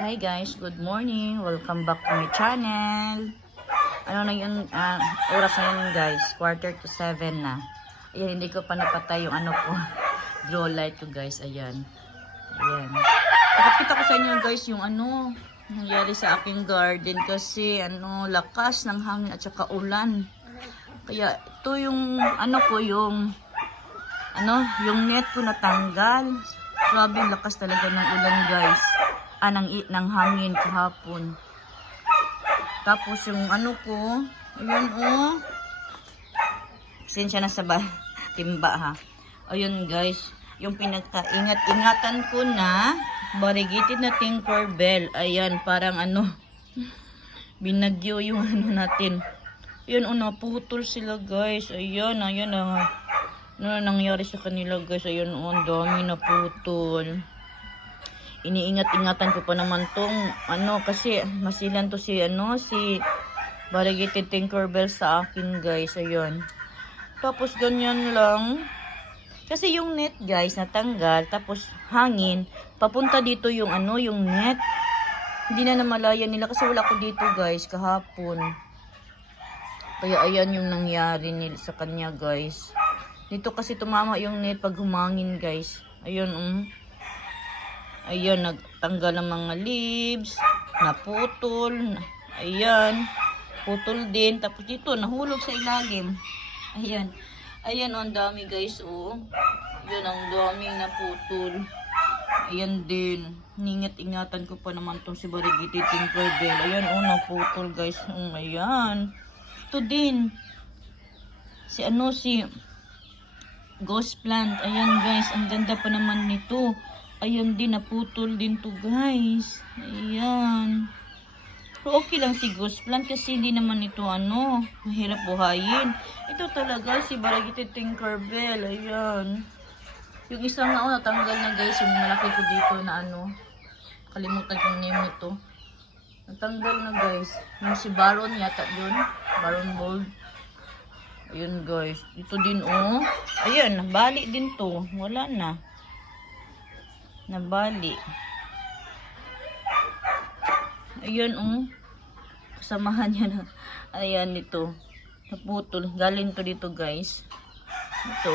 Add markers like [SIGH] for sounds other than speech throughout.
Hi guys, good morning. Welcome back to my channel. Ano na yun, ah, oras na yun guys, quarter to seven na. Ayan, hindi ko pa napatay yung ano ko, [LAUGHS] grow light ko guys, ayan. Ayan. Nakapita ko sa inyo guys yung ano, nangyari sa aking garden kasi ano, lakas ng hangin at saka ulan. Kaya ito yung ano ko, yung ano, yung net ko natanggal. Grabe, lakas talaga ng ulan guys. Ah, ng, ng hangin kahapon. Tapos yung ano ko, ayun oh. Pasensya na sa ba [LAUGHS] timba ha. Ayun guys, yung pinagkaingat-ingatan ko na variegated na Tinkerbell. Ayan, parang ano, [LAUGHS] binagyo yung ano natin. Ayun, oh, naputol sila guys. Ayan, ayan ano na nangyari sa kanila guys. Ayun, oh, ang dami naputol iniingat-ingatan ko pa naman tong ano kasi masilan to si ano si variegated Tinkerbell sa akin guys ayun. Tapos ganyan lang. Kasi yung net guys natanggal tapos hangin papunta dito yung ano yung net. Hindi na namalaya nila kasi wala ko dito guys kahapon. Kaya ayan yung nangyari nila sa kanya guys. Dito kasi tumama yung net pag humangin guys. Ayun um Ayan, nagtanggal ng mga leaves, naputol, na- ayan, putol din. Tapos dito, nahulog sa ilalim. Ayan, ayan, ang dami guys, oh. Ayan, ang daming naputol. Ayan din. Ningat-ingatan ko pa naman tong si Barigiti Tinkerbell. Ayan, oh, naputol guys. Oh, ayan. Ito din. Si ano, si ghost plant. Ayan guys, ang ganda pa naman nito. Ayan din, naputol din to guys. Ayan. Pero okay lang si ghost plant kasi hindi naman ito ano, mahirap buhayin. Ito talaga si Baragiti Tinkerbell. Ayan. Yung isang na oh, natanggal na guys, yung malaki ko dito na ano. Kalimutan yung name nito. Natanggal na guys. Yung si Baron yata yun. Baron Bold. Ayun guys. Ito din oh. Ayan, nabali din to. Wala na. Nabali. Ayun oh. Kasamahan niya na. Ayan ito. Naputol. Galing to dito guys. Ito.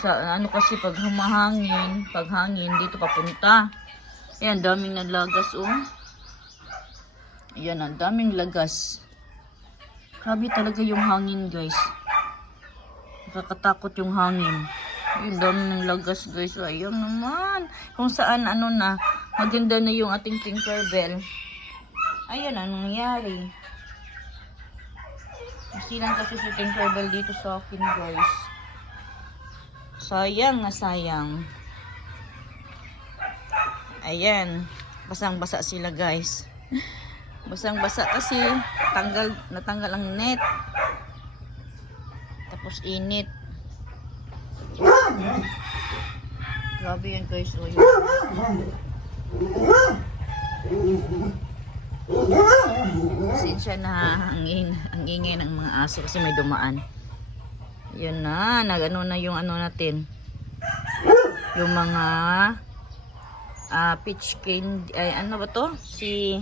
Sa, ano kasi pag humahangin, pag hangin dito papunta. Ayan, daming nalagas oh. Ayan, ang daming lagas. Grabe talaga yung hangin, guys. Nakakatakot yung hangin. Yung dami ng lagas, guys. Ayun naman. Kung saan, ano na, maganda na yung ating Tinkerbell. Ayan, anong nangyari? Masilang kasi si Tinkerbell dito sa akin, guys. Sayang na sayang. Ayan. Basang-basa sila, guys. [LAUGHS] Basang-basa kasi tanggal natanggal ang net. Tapos init. Grabe yan guys. Oh, yun. Pasensya na ang, in, ang ingay ng mga aso kasi may dumaan. Yun na, nagano na yung ano natin. Yung mga ah peach candy, ay ano ba to? Si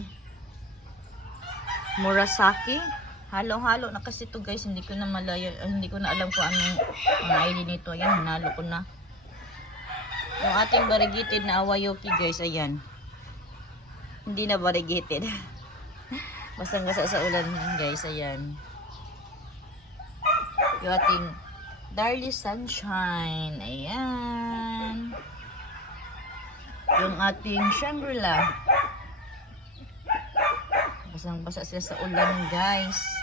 Murasaki. Halo-halo na kasi to guys, hindi ko na malaya, ah, hindi ko na alam kung anong ang ID nito. Ayan, hinalo ko na. Yung ating variegated na awayoki guys, ayan. Hindi na variegated. [LAUGHS] Basang-basa sa ulan guys, ayan. Yung ating Darly Sunshine, ayan. Yung ating Shangri-La. Basang-basa sila sa ulan, guys.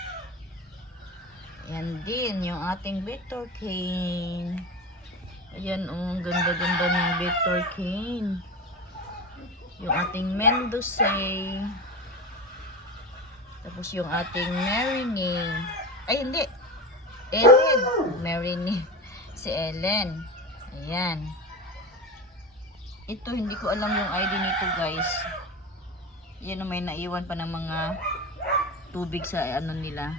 Yan din, yung ating Victor Kane. Ayan, oh, ganda-ganda ng Victor Kane. Yung ating Mendoza. Tapos yung ating Marinee. Ay, hindi. Ellen. Marinee. [LAUGHS] Si Ellen. Ayan. Ito, hindi ko alam yung ID nito, guys. Yan may naiwan pa ng mga tubig sa ano nila.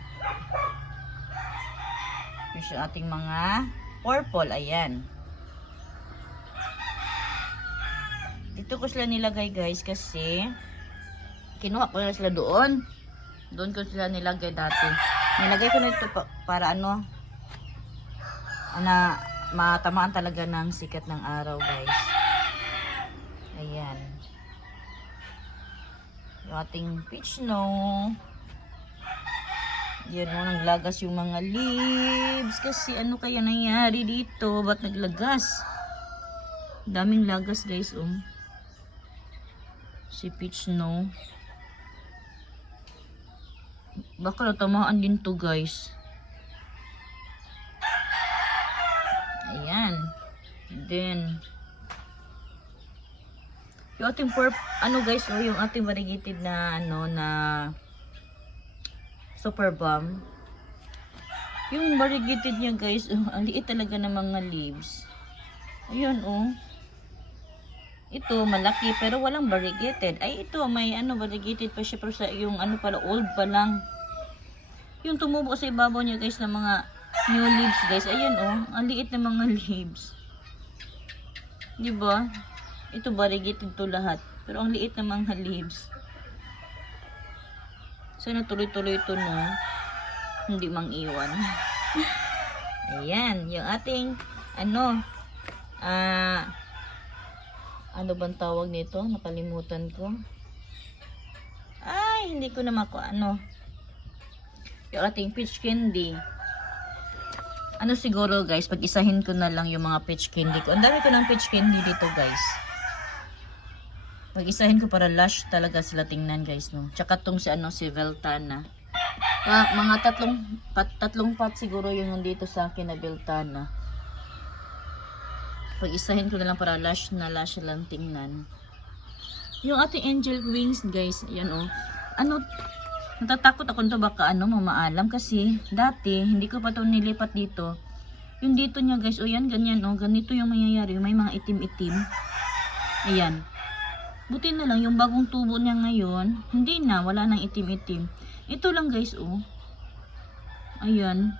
Yung sa ating mga purple, ayan. Dito ko sila nilagay guys kasi kinuha ko na sila doon. Doon ko sila nilagay dati. Nilagay ko na ito pa- para ano, na matamaan talaga ng sikat ng araw guys. Ayan. Yung ating peach snow. Yan mo, naglagas yung mga leaves. Kasi ano kaya nangyari dito? Ba't naglagas? Daming lagas guys, um. Si Peach no. Baka natamaan din to guys. Ayan. Then, yung ating purp, ano guys, oh, yung ating variegated na, ano, na super bomb. Yung variegated niya guys, oh, ang liit talaga ng mga leaves. Ayun, oh. Ito, malaki, pero walang variegated. Ay, ito, may ano, variegated pa siya, pero sa yung ano pala, old pa lang. Yung tumubo sa ibabaw niya, guys, ng mga new leaves, guys. Ayun, oh, ang liit ng mga [LAUGHS] leaves. Di ba? Ito, variegated to lahat. Pero ang liit ng mga leaves. Sana tuloy-tuloy ito, no? Hindi mang iwan. [LAUGHS] Ayan, yung ating, ano, ah, ano bang tawag nito? Nakalimutan ko. Ay, hindi ko na mako ano. Yung ating peach candy. Ano siguro guys, pag isahin ko na lang yung mga peach candy ko. Ang dami ko ng peach candy dito guys. Pag isahin ko para lush talaga sila tingnan guys no. Tsaka tong si ano si Veltana. Ah, mga tatlong pat, tatlong pot siguro yung nandito sa akin na Veltana. Pag isahin ko na lang para lush na lush lang tingnan. Yung ating angel wings guys, yan oh. Ano, natatakot ako nito baka ano, mamaalam kasi dati hindi ko pa to nilipat dito. Yung dito niya guys, oh yan, ganyan oh, ganito yung mangyayari. May mga itim-itim. Ayan. Buti na lang yung bagong tubo niya ngayon, hindi na, wala nang itim-itim. Ito lang guys, oh. Ayan.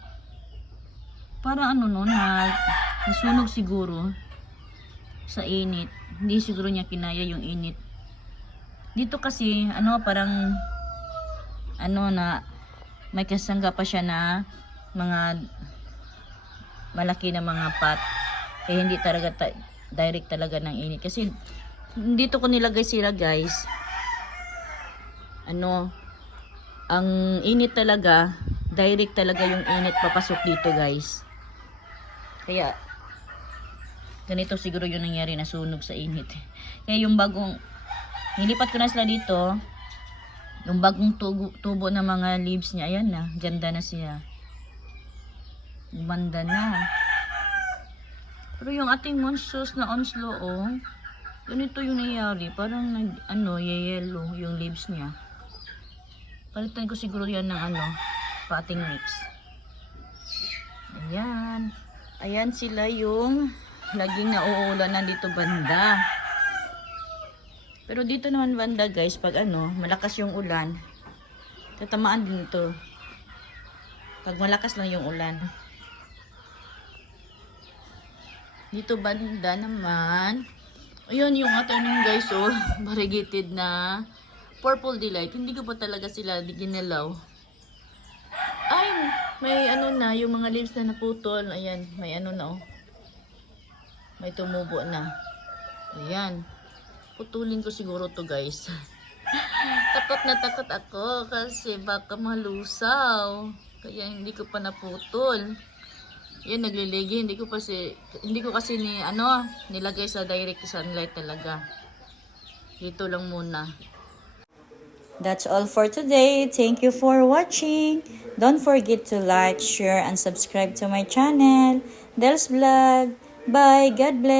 Para ano no, na nasunog siguro sa init. Hindi siguro niya kinaya yung init. Dito kasi, ano, parang ano na may kasangga pa siya na mga malaki na mga pot. Kaya hindi talaga ta- direct talaga ng init. Kasi dito ko nilagay sila guys. Ano, ang init talaga, direct talaga yung init papasok dito guys. Kaya, ganito siguro yung nangyari na sunog sa init. Kaya yung bagong, nilipat ko na sila dito, yung bagong tubo, tubo ng mga leaves niya, ayan na, ganda na siya. Gumanda na. Pero yung ating monstrous na onslow, oh, ganito yung nangyari. Parang nag, ano, yellow yung leaves niya. Palitan ko siguro yan ng ano, pating mix. Ayan. Ayan sila yung laging nauulanan dito banda. Pero dito naman banda guys, pag ano, malakas yung ulan, tatamaan din ito. Pag malakas lang yung ulan. Dito banda naman, ayun yung ating guys oh, [LAUGHS] variegated na purple delight. Hindi ko pa talaga sila ginalaw. Ay, may ano na, yung mga leaves na naputol. Ayan, may ano na oh. May tumubo na. Ayan. Putulin ko siguro to guys. [LAUGHS] takot na takot ako kasi baka malusaw. Kaya hindi ko pa naputol. Yan nagliligi, hindi ko pa si hindi ko kasi ni ano, nilagay sa direct sunlight talaga. Dito lang muna. That's all for today. Thank you for watching. Don't forget to like, share, and subscribe to my channel. Dels Vlog. Bye. God bless.